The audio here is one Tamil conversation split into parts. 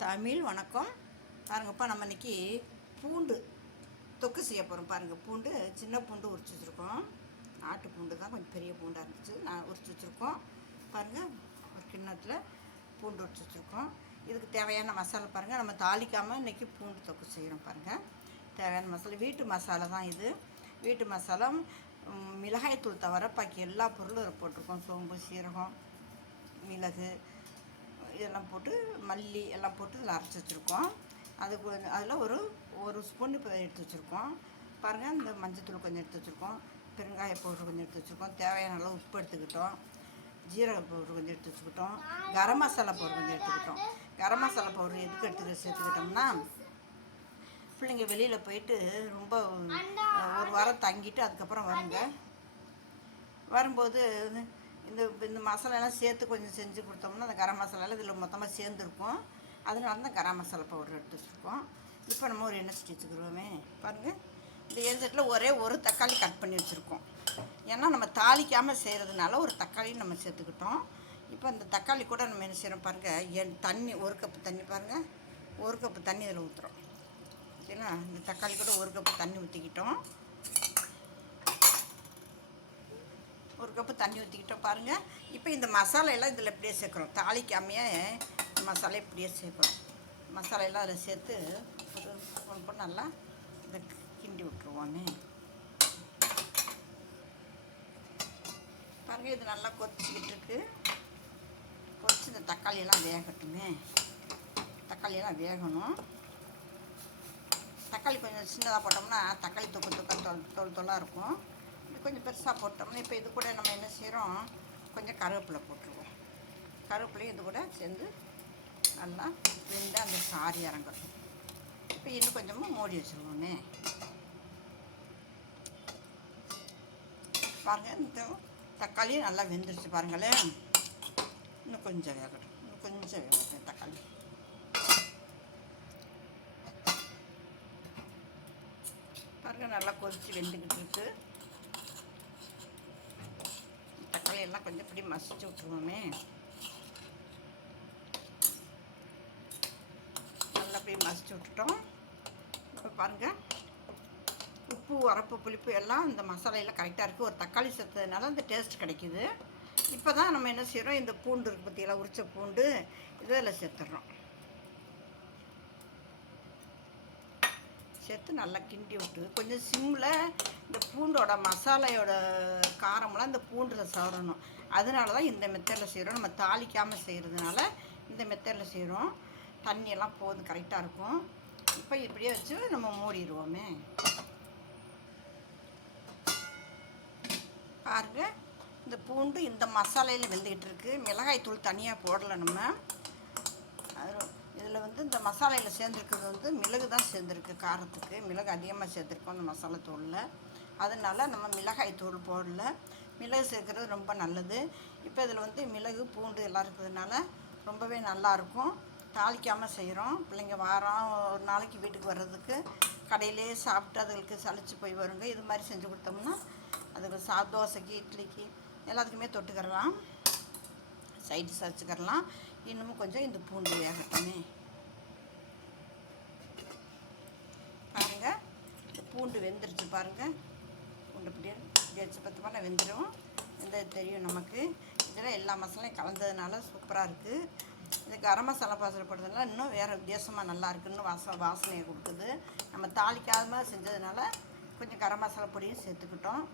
தமிழ் வணக்கம். பாருங்கப்பா நம்ம இன்னைக்கு பூண்டு தொக்கு செய்ய போகிறோம் பாருங்கள் பூண்டு சின்ன பூண்டு உரிச்சு வச்சுருக்கோம். நாட்டு பூண்டு தான் கொஞ்சம் பெரிய பூண்டாக இருந்துச்சு. நான் உரிச்சு வச்சுருக்கோம். பாருங்கள் ஒரு கிண்ணத்தில் பூண்டு உரிச்சு வச்சுருக்கோம். இதுக்கு தேவையான மசாலா பாருங்கள் நம்ம தாளிக்காமல் இன்றைக்கி பூண்டு தொக்கு செய்கிறோம் பாருங்கள் தேவையான மசாலா வீட்டு மசாலா தான் இது. வீட்டு மசாலா மிளகாய்த்தூள் தவிர பாக்கி எல்லா பொருளும் போட்டிருக்கோம். சோம்பு சீரகம் மிளகு இதெல்லாம் போட்டு மல்லி எல்லாம் போட்டு இதில் அரைச்சி வச்சுருக்கோம். அது கொஞ்சம் அதில் ஒரு ஒரு ஸ்பூன் இப்போ எடுத்து வச்சுருக்கோம். பாருங்கள் இந்த மஞ்சத்தூள் கொஞ்சம் எடுத்து வச்சுருக்கோம். பெருங்காய பவுடர் கொஞ்சம் எடுத்து வச்சுருக்கோம். தேவையான அளவு உப்பு எடுத்துக்கிட்டோம். ஜீரக பவுடர் கொஞ்சம் எடுத்து வச்சுக்கிட்டோம். கரம் மசாலா பவுடர் கொஞ்சம் எடுத்துக்கிட்டோம் கரம் மசாலா பவுடர் எதுக்கு எடுத்து சேர்த்துக்கிட்டோம்னா பிள்ளைங்க வெளியில் போயிட்டு ரொம்ப ஒரு வாரம் தங்கிட்டு அதுக்கப்புறம் வருங்க. வரும்போது இந்த இந்த மசாலாலாம் சேர்த்து கொஞ்சம் செஞ்சு கொடுத்தோம்னா அந்த கரம் மசாலாலாம் இதில் மொத்தமாக சேர்ந்துருக்கும். அதனால தான் கரம் மசாலா பவுடர் எடுத்து வச்சுருக்கோம் இப்போ நம்ம ஒரு எண்ணெய் வச்சுக்கிறோமே பாருங்கள் இந்த எண்ணெய்ல ஒரே ஒரு தக்காளி கட் பண்ணி வச்சுருக்கோம். ஏன்னா நம்ம தாளிக்காமல் செய்கிறதுனால ஒரு தக்காளி நம்ம சேர்த்துக்கிட்டோம். இப்போ இந்த தக்காளி கூட நம்ம என்ன செய்கிறோம் பாருங்கள் என் தண்ணி ஒரு கப்பு தண்ணி பாருங்கள் ஒரு கப்பு தண்ணி இதில் ஊற்றுறோம் ஓகேங்களா இந்த தக்காளி கூட ஒரு கப்பு தண்ணி ஊற்றிக்கிட்டோம் ஒரு கப்பு தண்ணி ஊற்றிக்கிட்டோம் பாருங்கள் இப்போ இந்த மசாலா எல்லாம் இதில் இப்படியே சேர்க்குறோம் தாளிக்காமையே மசாலா இப்படியே சேர்க்குறோம் மசாலா எல்லாம் அதில் சேர்த்து ஒரு ஒன்று நல்லா இதை கிண்டி விட்டுருவோமே. பாருங்கள் இது நல்லா கொதிச்சிக்கிட்டு இருக்கு. கொதிச்சு இந்த தக்காளியெல்லாம் வேகட்டுமே. தக்காளியெல்லாம் வேகணும். தக்காளி கொஞ்சம் சின்னதாக போட்டோம்னா தக்காளி தொக்கு தொக்க தொல் தொல் தொல்லாக இருக்கும். கொஞ்சம் பெருசாக போட்டோம்னா இப்போ இது கூட நம்ம என்ன செய்கிறோம் கொஞ்சம் கருவேப்பிலை போட்டுருவோம். கருவேப்பிலையும் இது கூட சேர்ந்து நல்லா வெந்து அந்த சாரி இறங்கும். இப்போ இன்னும் கொஞ்சமாக மூடி வச்சுருவோமே. பாருங்கள் இந்த தக்காளியும் நல்லா வெந்துருச்சு பாருங்களேன். இன்னும் கொஞ்சம் வேகட்டும். இன்னும் கொஞ்சம் வேகட்டும் தக்காளி. பாருங்க நல்லா கொதிச்சு வெந்துக்கிட்டு இருக்குது தக்காளியெல்லாம் கொஞ்சம் இப்படி மசிச்சு விட்ருவோமே நல்லா அப்படியே மசிச்சு விட்டுட்டோம். இப்போ பாருங்கள் உப்பு உரப்பு புளிப்பு எல்லாம் இந்த மசாலையெல்லாம் கரெக்டாக இருக்குது ஒரு தக்காளி சேர்த்ததுனால அந்த டேஸ்ட் கிடைக்குது. இப்போ தான் நம்ம என்ன செய்கிறோம் இந்த பூண்டு இருக்கு பற்றியெல்லாம் உரித்த பூண்டு இதில் சேர்த்துடுறோம். சேர்த்து நல்லா கிண்டி விட்டு கொஞ்சம் சிம்மில் இந்த பூண்டோட மசாலையோட காரமெல்லாம் இந்த பூண்டில் சாப்பிடணும். அதனால தான் இந்த மெத்தடில் செய்கிறோம் நம்ம தாளிக்காமல் செய்கிறதுனால இந்த மெத்தடில் செய்கிறோம் தண்ணியெல்லாம் போதும் கரெக்டாக இருக்கும். இப்போ இப்படியே வச்சு நம்ம மூடிடுவோமே. பாருங்க. இந்த பூண்டு இந்த மசாலையில் வெந்துக்கிட்டு இருக்குது மிளகாய் தூள் தனியாக போடலை நம்ம. இதில் வந்து இந்த மசாலையில் சேர்ந்துருக்கிறது வந்து மிளகு தான் சேர்ந்துருக்கு காரத்துக்கு. மிளகு அதிகமாக சேர்த்துருக்கோம் அந்த மசாலா தூளில். அதனால நம்ம மிளகாய் தூள் போடல. மிளகு சேர்க்குறது ரொம்ப நல்லது. இப்போ இதில் வந்து மிளகு பூண்டு எல்லாம் இருக்கிறதுனால ரொம்பவே நல்லாயிருக்கும் தாளிக்காமல் செய்கிறோம். பிள்ளைங்க வாரம் ஒரு நாளைக்கு வீட்டுக்கு வர்றதுக்கு கடையிலே சாப்பிட்டு அதுகளுக்கு சளிச்சு போய் வருங்க. இது மாதிரி செஞ்சு கொடுத்தோம்னா அதுக்கு சா தோசைக்கு இட்லிக்கு எல்லாத்துக்குமே தொட்டுக்கிறலாம் சைடு வச்சுக்கிறலாம் இன்னமும் கொஞ்சம் இந்த பூண்டு வேகட்டமே பாருங்க இந்த பூண்டு வெந்துருச்சு பாருங்கள் பூண்டு இப்படியே இப்படி வச்சு பத்து பண்ண வெந்துடும் வெந்தது தெரியும் நமக்கு. இதில் எல்லா மசாலையும் கலந்ததுனால சூப்பராக இருக்குது இது கரம் மசாலா பாசல் போடுறதுனால இன்னும் வேறு வித்தியாசமாக நல்லா இருக்குன்னு வாச வாசனையை கொடுக்குது. நம்ம தாளிக்காம செஞ்சதுனால கொஞ்சம் கரம் மசாலா பொடியும் சேர்த்துக்கிட்டோம்.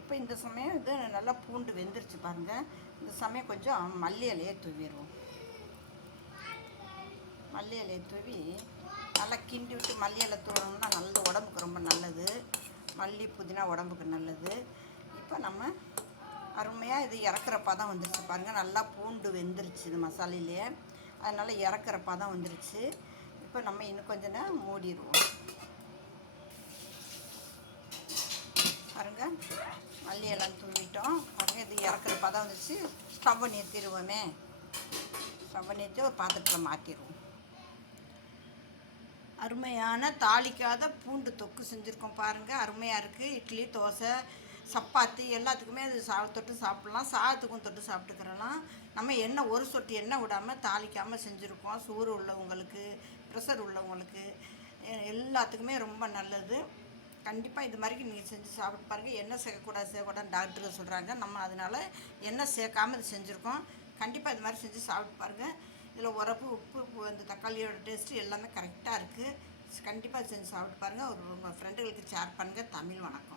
இப்போ இந்த சமயம் இது நல்லா பூண்டு வெந்துருச்சு பாருங்கள் இந்த சமயம் கொஞ்சம் மல்லி இலையை தூவிடுவோம். மல்லி இலையை தூவி நல்லா கிண்டி விட்டு மல்லி இலை தூவணும்னா நல்லது உடம்புக்கு ரொம்ப நல்லது. மல்லி புதினா உடம்புக்கு நல்லது. இப்போ நம்ம அருமையாக இது இறக்குறப்பா தான் வந்துருச்சு. பாருங்கள் நல்லா பூண்டு வெந்துருச்சு இது மசாலையிலே. அதனால் இறக்குறப்பா தான் வந்துருச்சு. இப்போ நம்ம இன்னும் கொஞ்ச நேரம் மூடிடுவோம். பாருங்க மல்லி எல்லாம் தூவிட்டோம். பாருங்க இது இறக்குறப்பா தான் வந்துருச்சு. ஸ்டவ்வை நிறுத்திடுவோமே ஸ்டவ்வை நிறுத்தி ஒரு பாத்திரத்தில் மாற்றிடுவோம். அருமையான தாளிக்காத பூண்டு தொக்கு செஞ்சுருக்கோம் பாருங்கள் அருமையாக இருக்குது இட்லி தோசை சப்பாத்தி எல்லாத்துக்குமே அது சா தொட்டு சாப்பிட்லாம். சாதத்துக்கும் தொட்டு சாப்பிட்டுக்கிறலாம். நம்ம எண்ணெய் ஒரு சொட்டு எண்ணெய் விடாமல் தாளிக்காமல் செஞ்சுருக்கோம். சூறு உள்ளவங்களுக்கு ப்ரெஷர் உள்ளவங்களுக்கு. எல்லாத்துக்குமே ரொம்ப நல்லது. கண்டிப்பாக இது மாதிரி நீங்கள் செஞ்சு சாப்பிட்டு பாருங்கள் எண்ணெய் சேர்க்கக்கூடாது சேர்க்கக்கூடாது டாக்டர் சொல்கிறாங்க நம்ம அதனால் எண்ணெய் சேர்க்காம இது செஞ்சுருக்கோம். கண்டிப்பாக இது மாதிரி செஞ்சு சாப்பிட்டு பாருங்கள் இதில் உரப்பு உப்பு அந்த இந்த தக்காளியோட டேஸ்ட்டு எல்லாமே கரெக்டாக இருக்குது கண்டிப்பாக செஞ்சு சாப்பிட்டு பாருங்கள் ஒரு உங்கள் ஃப்ரெண்டுகளுக்கு ஷேர் பண்ணுங்கள் தமிழ் வணக்கம்.